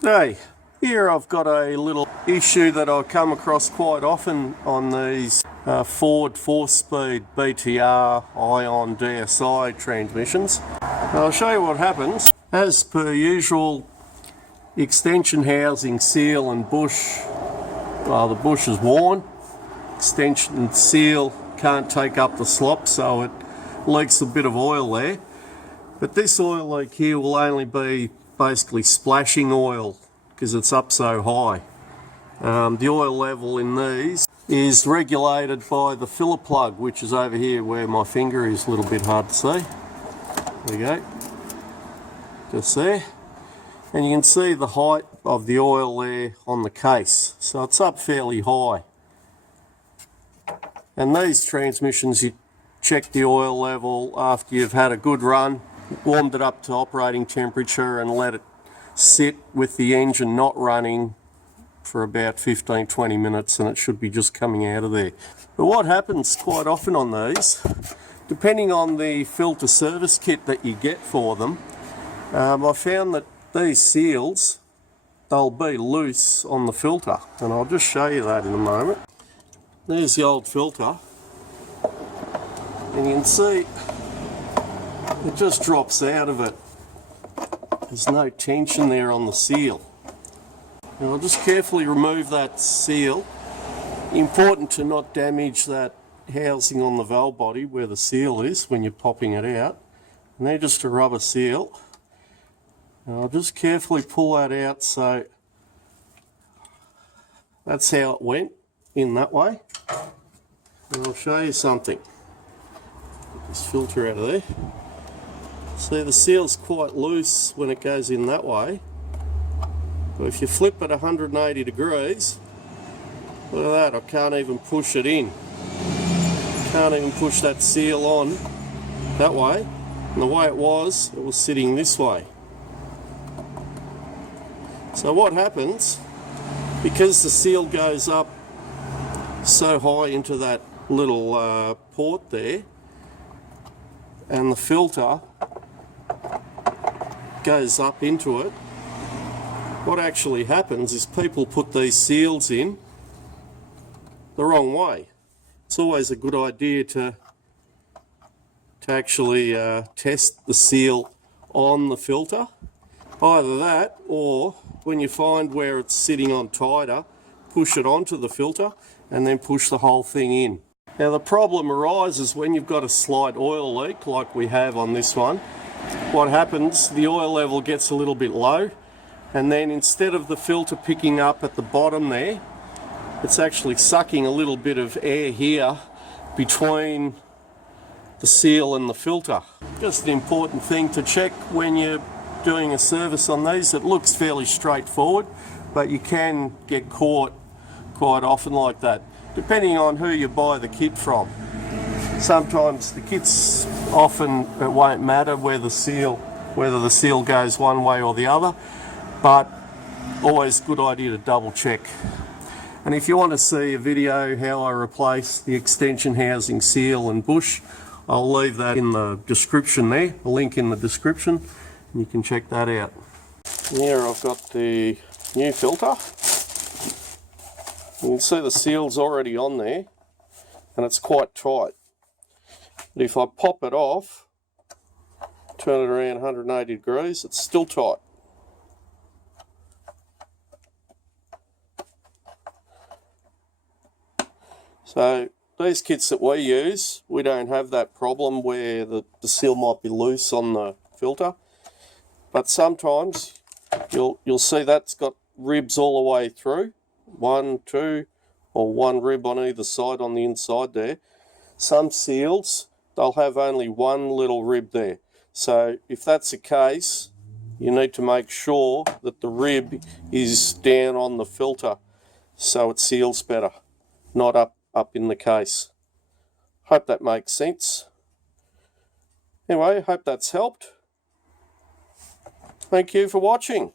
Today, here I've got a little issue that I come across quite often on these Ford 4-speed BTR ion DSI transmissions. Now, I'll show you what happens. As per usual, extension housing, seal and bush, well, the bush is worn. Extension seal can't take up the slop, so it leaks a bit of oil there. But this oil leak here will only be basically splashing oil because it's up so high. The oil level in these is regulated by the filler plug, which is over here where my finger is, a little bit hard to see. There we go, just there. And you can see the height of the oil there on the case, so it's up fairly high. And these transmissions, you check the oil level after you've had a good run, warmed it up to operating temperature and let it sit with the engine not running for about 15-20 minutes, and it should be just coming out of there. But what happens quite often on these, depending on the filter service kit that you get for them, I found that these seals, they'll be loose on the filter, and I'll just show you that in a moment. There's the old filter, and you can see it just drops out of it. There's no tension there on the seal. Now I'll just carefully remove that seal. Important to not damage that housing on the valve body where the seal is when you're popping it out. And they're just a rubber seal. And I'll just carefully pull that out, so that's how it went, in that way. And I'll show you something. Get this filter out of there. See, the seal's quite loose when it goes in that way. But if you flip it 180 degrees, look at that, I can't even push it in. Can't even push that seal on that way. And the way it was sitting this way. So what happens, because the seal goes up so high into that little port there, and the filter goes up into it, what actually happens is people put these seals in the wrong way. It's always a good idea to actually test the seal on the filter. Either that, or when you find where it's sitting on tighter, push it onto the filter and then push the whole thing in. Now the problem arises when you've got a slight oil leak like we have on this one. What happens, the oil level gets a little bit low, and then instead of the filter picking up at the bottom there, it's actually sucking a little bit of air here between the seal and the filter. Just an important thing to check when you're doing a service on these. It looks fairly straightforward, but you can get caught quite often like that, depending on who you buy the kit from. Sometimes the kits, often it won't matter whether the seal goes one way or the other, but always a good idea to double check. And if you want to see a video how I replace the extension housing, seal and bush, I'll leave that in the description there, a link in the description, and you can check that out. Here I've got the new filter. You can see the seal's already on there, and it's quite tight. But if I pop it off, turn it around 180 degrees, it's still tight. So these kits that we use, we don't have that problem where the seal might be loose on the filter. But sometimes you'll see that's got ribs all the way through. 1, 2, or 1 rib on either side on the inside there. Some seals, they'll have only 1 little rib there. So if that's the case, you need to make sure that the rib is down on the filter so it seals better, not up in the case. Hope that makes sense. Anyway, hope that's helped. Thank you for watching.